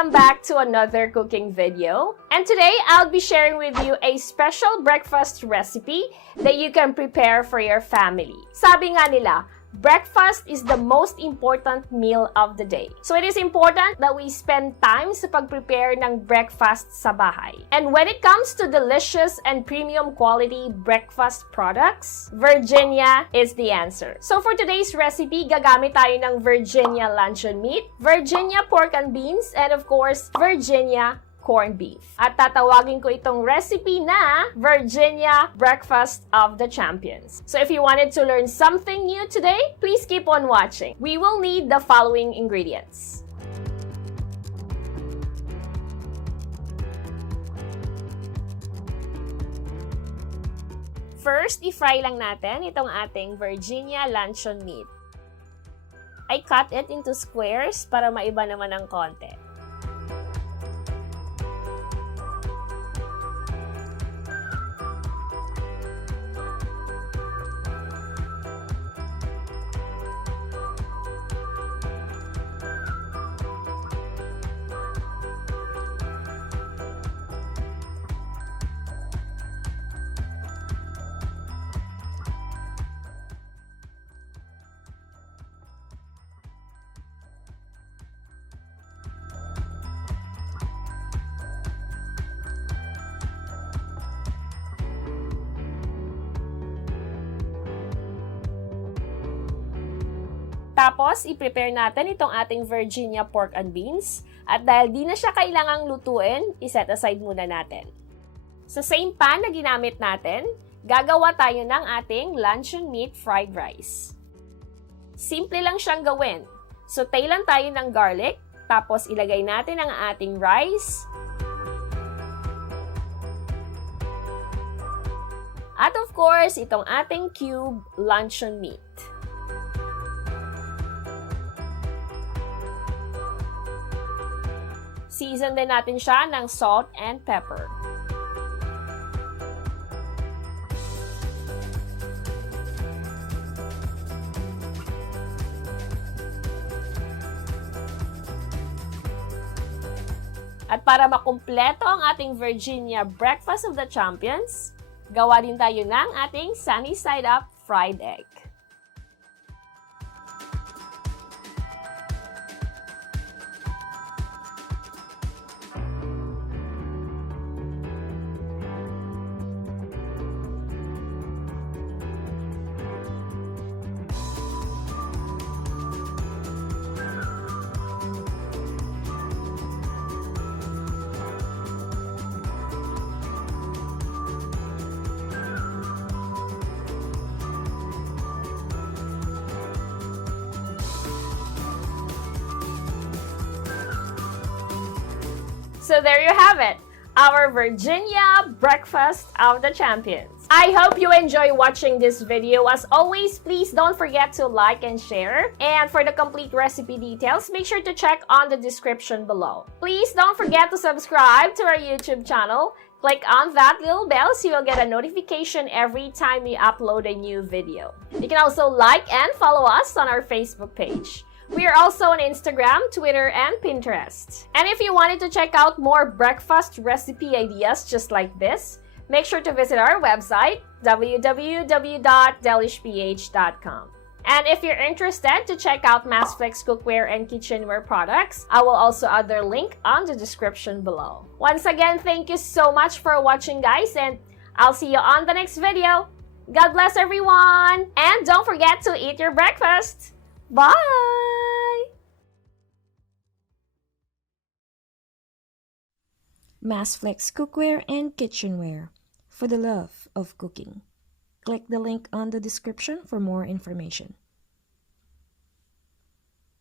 Welcome back to another cooking video. And today, I'll be sharing with you a special breakfast recipe that you can prepare for your family. Sabi nga nila, breakfast is the most important meal of the day. So it is important that we spend time sa pag-prepare ng breakfast sa bahay. And when it comes to delicious and premium quality breakfast products, Virginia is the answer. So for today's recipe, gagamit tayo ng Virginia luncheon meat, Virginia pork and beans, and of course, Virginia corned beef. At tatawagin ko itong recipe na Virginia Breakfast of the Champions. So if you wanted to learn something new today, please keep on watching. We will need the following ingredients. First, i-fry lang natin itong ating Virginia luncheon meat. I cut it into squares para maiba naman ng konti. Tapos, i-prepare natin itong ating Virginia pork and beans. At dahil di na siya kailangang lutuin, i-set aside muna natin. Sa same pan na ginamit natin, gagawa tayo ng ating luncheon meat fried rice. Simple lang siyang gawin. Saute lang tayo ng garlic, tapos ilagay natin ang ating rice. At of course, itong ating cube luncheon meat. Season din natin siya ng salt and pepper. At para makumpleto ang ating Virginia Breakfast of the Champions, gawa din tayo ng ating sunny side up fried egg. So there you have it, our Virginia Breakfast of the Champions. I hope you enjoy watching this video. As always, please don't forget to like and share. And for the complete recipe details, make sure to check on the description below. Please don't forget to subscribe to our YouTube channel. Click on that little bell so you'll get a notification every time we upload a new video. You can also like and follow us on our Facebook page. We are also on Instagram, Twitter, and Pinterest. And if you wanted to check out more breakfast recipe ideas just like this, make sure to visit our website, www.delishph.com. And if you're interested to check out Massflex cookware and kitchenware products, I will also add their link on the description below. Once again, thank you so much for watching, guys, and I'll see you on the next video. God bless everyone! And don't forget to eat your breakfast! Bye! Massflex cookware and kitchenware for the love of cooking. Click the link on the description for more information.